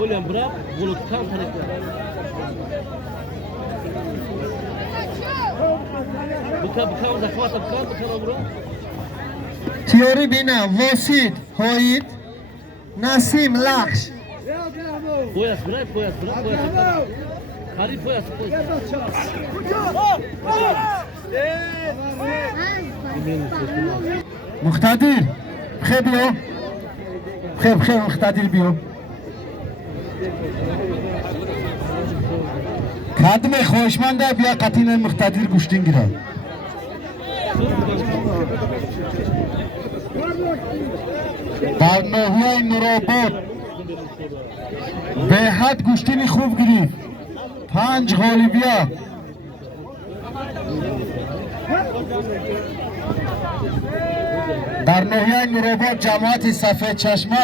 William bırak, bunu tutan tanıklar. Bıka uzaklaşma, bıka bırak. Tiyori bina, Vosid, Hoyit, Nasim, Laksh. Poyas bırak. Kari poyas. Muhtadir, bxe biyo. Bxe Muhtadir biyo. Kadme خوشمنده بیا قطین مقتدر گوشتین گیره در ناحیه نورآباد به حد گوشتین خوب گرفت 5 غالبیت در ناحیه نورآباد جماعت سفید چشمه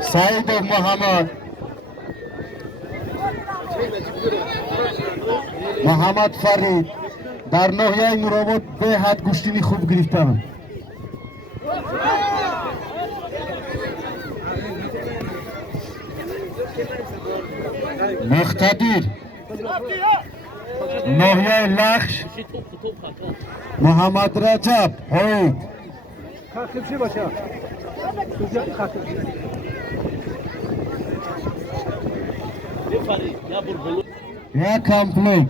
سعید و محمد فرید در ناحیه نورآباد به حد گوشتینی خوب گرفتند مقتدر ناحیه لخش محمد رجب هوید یا کامپلیت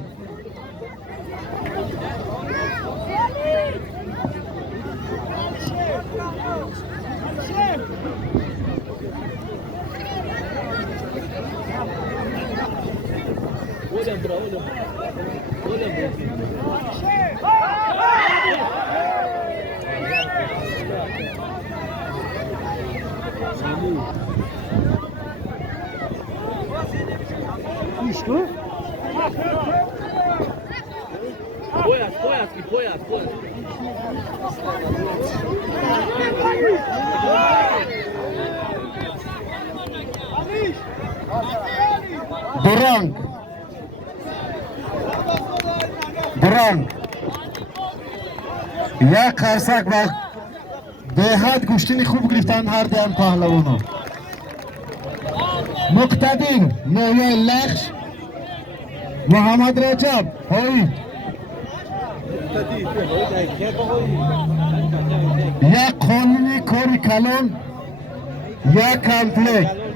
Poyas. درنگ یک قرصک و به حد گوشتینی خوب گرفتن هر دیم پهلوانو مقتدر ناحیه لخش محمد رجب هوید یک قانونی کاری کلان یک کمپلیت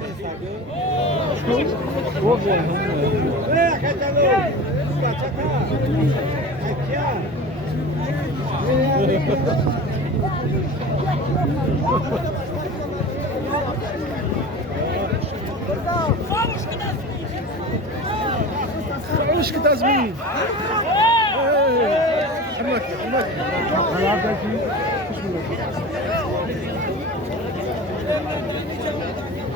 Vamos que estás bem.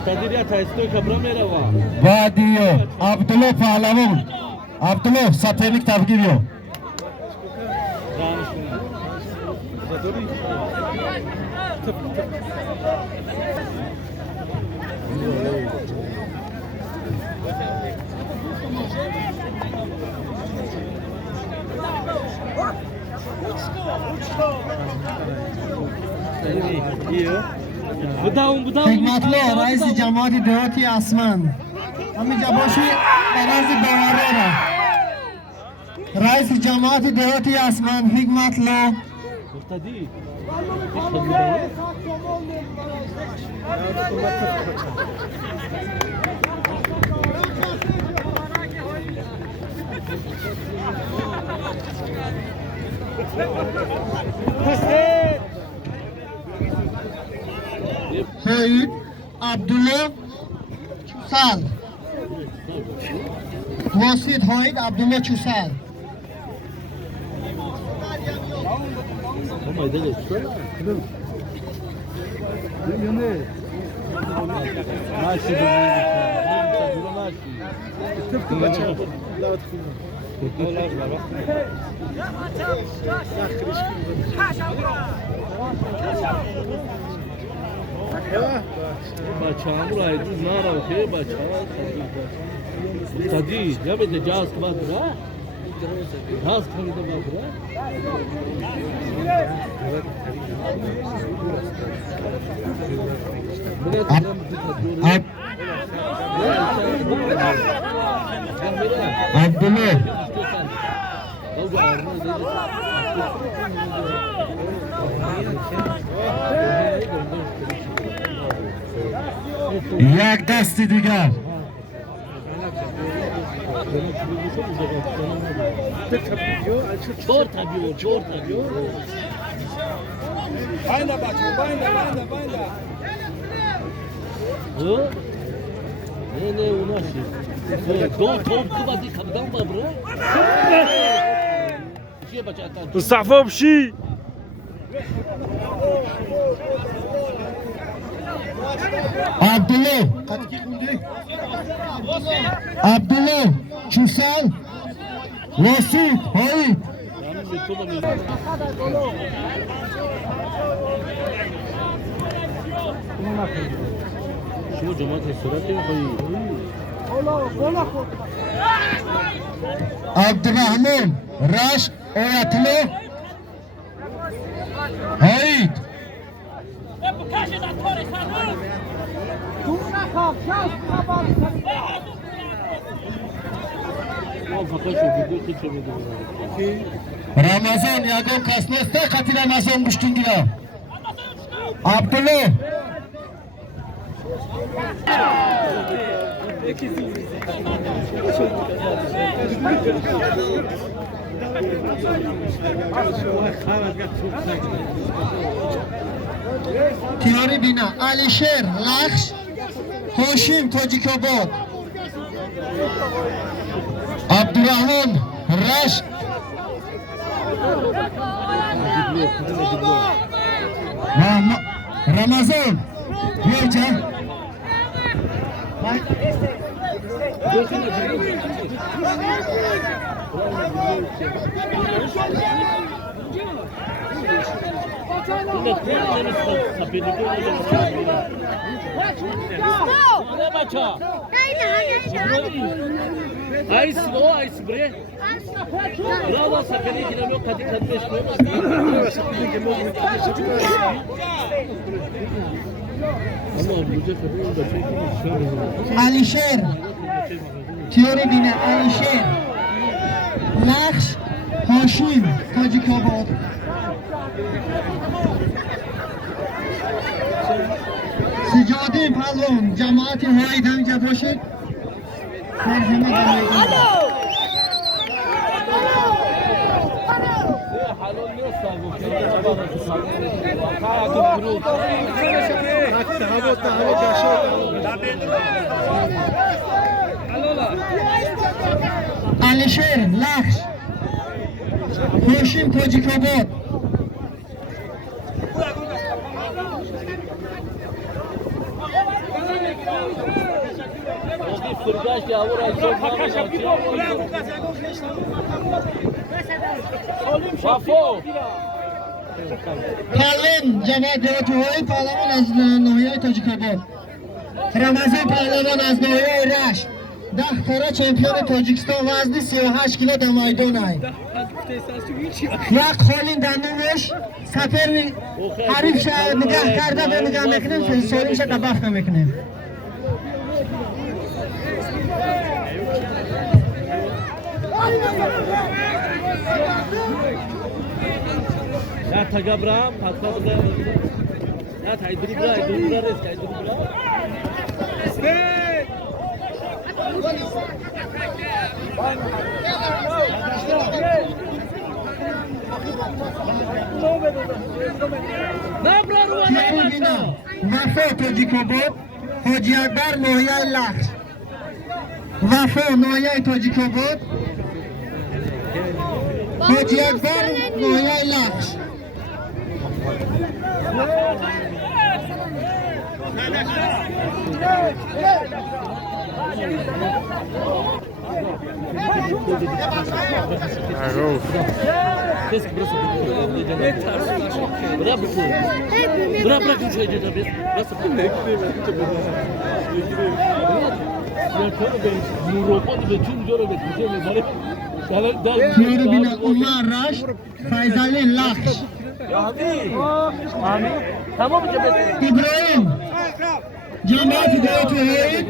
Tadiriya tayistoi kabra merava. Vadiyo Abdullah Pahlavon Abdullah Satelik tavgiriyo Hikmatli رئیس جماعت دهاتی اسمن همینجا باشی عرض باوره را رئیس جماعت دهاتی اسمن حکمتلی Hoyut Abdullah Çusal. Vasit Hoyut Abdullah Çusal. Ama idare et. ماشي ماشي تبكي بچه لا تدخل بچه‌ام را ایدی نارا که بچه‌ها تدی یا به جاز بعد را جاز کنید بعد را Abdullah. یک دست دیگر. چور تبیو باینده بچه باینده نه اوناشی دو توپ بعدی کبدان بابرا چیه بچه اتان مصطفى بشي Abdullah. Abdullah Çusal. Vasit Hoyut. شو جماعت صورت خوی Abdurrahman Raş Oyatlı Hoyut. Ramazan yagon kasnasta kati Ramazan müştüngira. Abdullah. Tiyari bina Alişer Lakş Hoşim Tacikabad Abdurrahman Raş Ramazan Gece Айс бре. Bravo sapeli kilolu kadi kaddeş koyma. Ama bu da çekim Alişer Tiyari bina Alişer Lakş Hoşim Tacikabad Sicadi Palon Cemaati Hoyut همینجا باشید مرحمت Alişer Lakş Hoşim Tacikabad Fırgaç yavur ayçok Vafo پهلوان جماعت دیوتی های پهلوان از ناحیه تاجیکاباد رمضان پهلوان از ناحیه رشت 10 تاره چمپیون تاجیکستان وزن 38 کیلو در میدان ای یک خالین دندونش سفر حریف شد نگاه کرده به نگاه میکنیم سالیم شد دباف نمیکنیم Ya tagabra, patpabra. Ya taydribra, res, taydribra. Stay! Na bra ruana bacha. وفا تاجیک‌آباد حاجی اکبر ناحیه لخش وفا ناحیه تاجیک‌آباد حاجی اکبر ناحیه لخش Bırak şu şeyi de biz. Nasıl? Ya tabii ben Avrupa'da bütün göremedim. تیاری بین عمر رشت فیضلی لخش Amin. Tamam mı cebet? ابراهیم جماعت دیوت وحید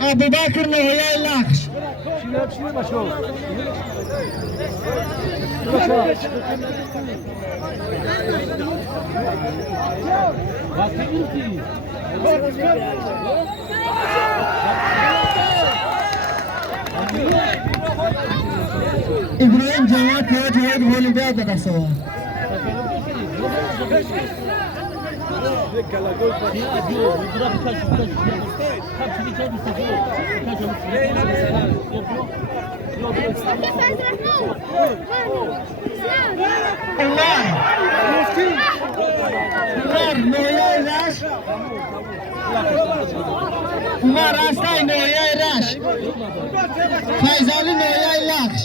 ابوبکر ناحیه لخش ابراهیم جماعت دیوت وحید ولوبیا داده سوا عمر ناحیه رشت عمر راستای ناحیه رشت فیضلی ناحیه لخش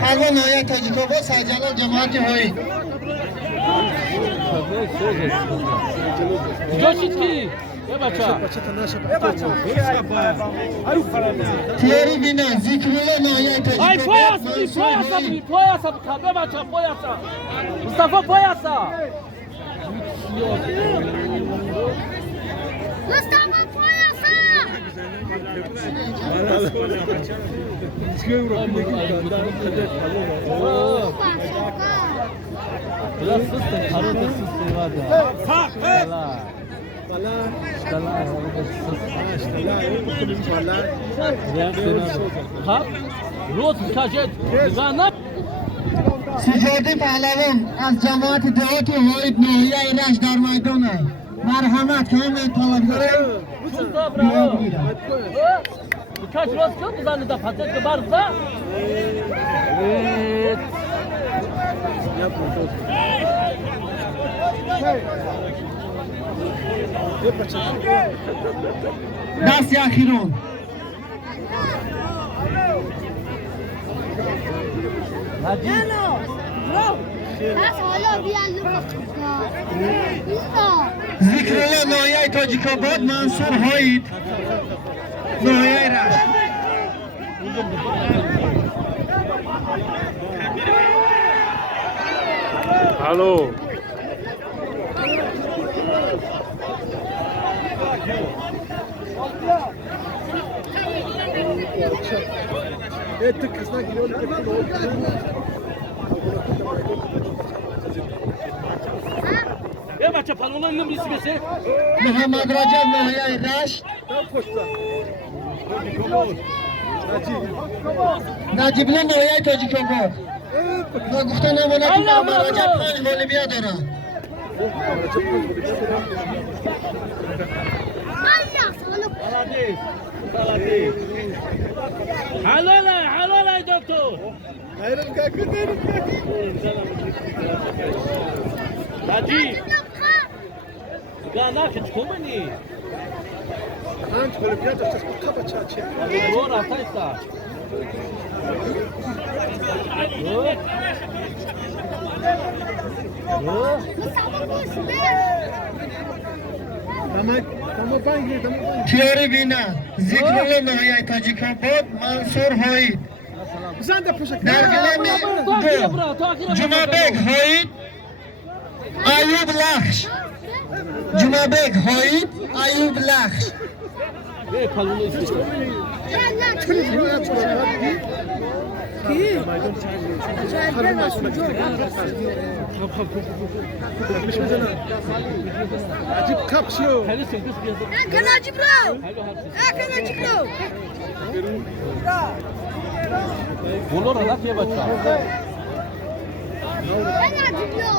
حلوا ناحیه تاجیک‌آباد سرجلال جماعت هایی Joshitki. Ne bacha? تیاری بینن ذکرالله ناحیه Ay تاجیک‌آباد poyasa, tabe bacha, poyasa. Mustafa poyasa. Mustafa Poyasa! Biraz sustum, karada sustum var da. Hap, roz kajet, zanap. سجاده پهلوان از جماعت دیوت وحید ناحیه رشت در میدان است. مرحمت که همه طلب دارم Usta bravo. Birkaç roz kaldı zannede patates varsa. Evet. دست اخیرون Hadi. بس حالا بیان ذکرالله ناحیه تاجیک‌آباد منصور هایید ناحیه رشت Hallo. Ya bacha panolarının bir ismisi. محمد رجب ناحیه رشت نجیبله ناحیه تاجیک‌آباد و گفته نمونه که محمد رجب 5 والبیا داره Halolay doktor. Hadi. Gana ki çkomani. Doğru ataysa. تیاری بینن ذکرالله ناحیه تاجیک‌آباد منصور هایید در گلم دو جمعه بیگ هایید ایوب لخش جمعبک هایید ایوب لخش Ve kalını istiyor. عجيب كابشو Hadi sen kız kıyasın. Hakan Hacı bro. Hadi hadi. Hakan Hacı bro. Olur ala diye başla. Ben Hacı bro.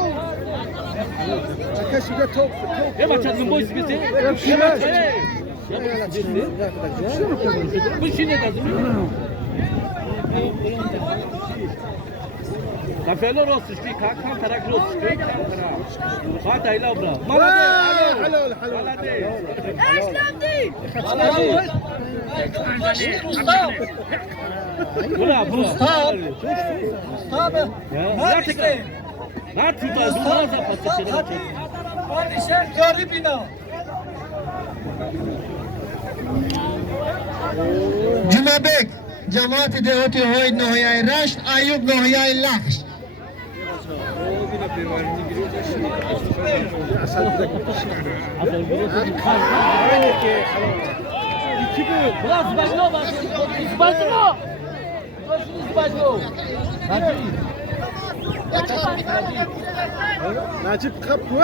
كاشو توب Ya başladın bu ispiti. Ya başladın. Bu şey ne lazım? Kafeler olsun ki kan tarak olsun ki. Bak ayla bra. حلو حلو Eşlemdi. Bra bra. Tabi Gerçekten. Ne tutar? Bu nasıl patlatır? Padişah garip ina Cumabek Cemaat-i Devleti Hoy Nohyay Raşt Ayub Nohyay Lakş Bra zbagno bak. Zbagno. Zbagno. Hadi. نجيب كابو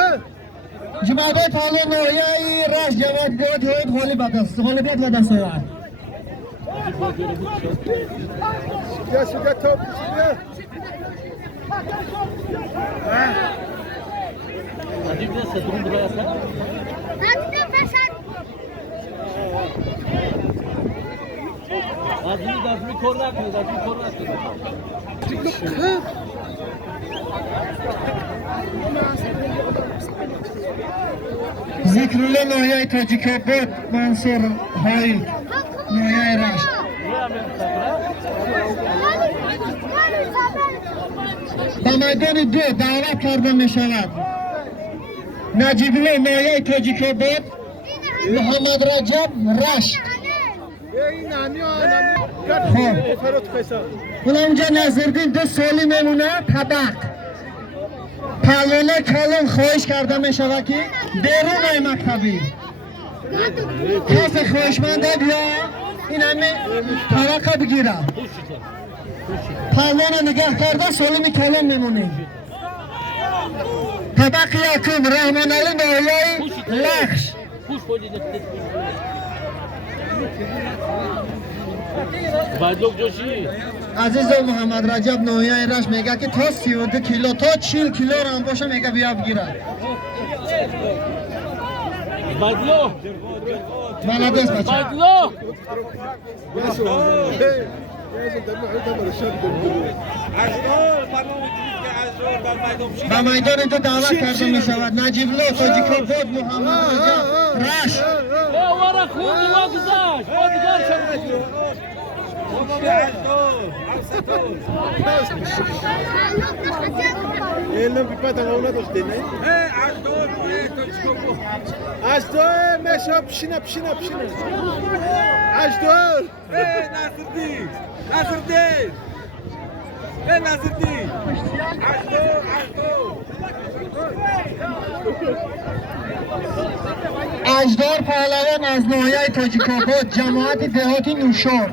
Cumabek Palo Nohyay Raşt Cemaat-i Devleti Hoy Holi Batas Holi Bet Batas var كاشو توب Hadi bir de satırın buraya sen. Hadi de peşen. Azmi korna atıyor. Azmi korna atıyor. Zikrullah Nohyay Tacikabot Mansur Hayy Nohyay Raşt Buraya mı satıra? با میدان دو دعوت کرده می شود نجیبله نایه تاجیک‌آباد محمد رجب رشت اونجا نظردین دو سالی میمونه طبق پلونه کلون خواهش کرده می شود که بیرون ای مکتبی کسی خواهشمنده بیا این همه طبقه بگیره پلونه نگاه کرده سالمی کلون میمونه طبق یکم رحمان علی نایه لخش Kuş polini Badlok Joshi. عزیز محمد رجب نایه رشت میگه که تا 32 کیلو تا 40 کیلو رو هم باشه میگه بیا بگیره Badlo. بلد بچه Badlo. به میدان تو دعوت کرده می شود نجیب الله تاجیک‌آباد محمد رجب رشت Vara khuni wagzash. Odgar shakhu. Ele pipata ona doshte ne? Ajdor meşa pişine. Ajdor. Nasırdin. اجدار پهلوان از ناحیه تاجیک‌آباد جماعت دهاتی نوشار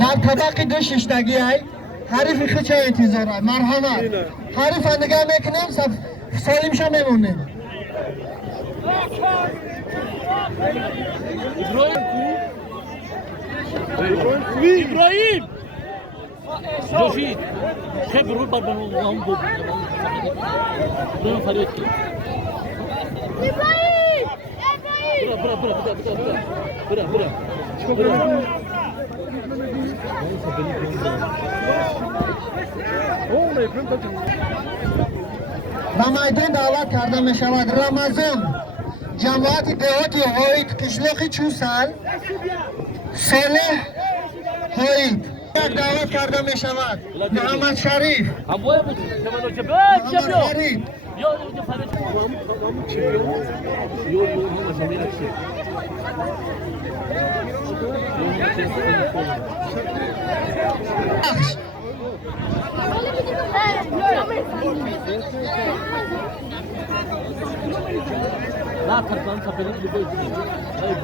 در طبق دو ششتگی ای حریف خچه انتظاره مرحمت حریف نگاه میکنیم سالیم شا میمونیم İbrahim. Joshi. Khebru babanu nambu. Bunu fark ettim. İbrahim. Bırak. و میدان دعوت کرده می شود رمضان جماعت دهاتی هایید قشلاقی چوسل صالح هایید دعوت کرده می شود محمد شریف Abuya bu. Hemen o cebe. محمد فرید Yo, fark لا تركان سفريت لبيت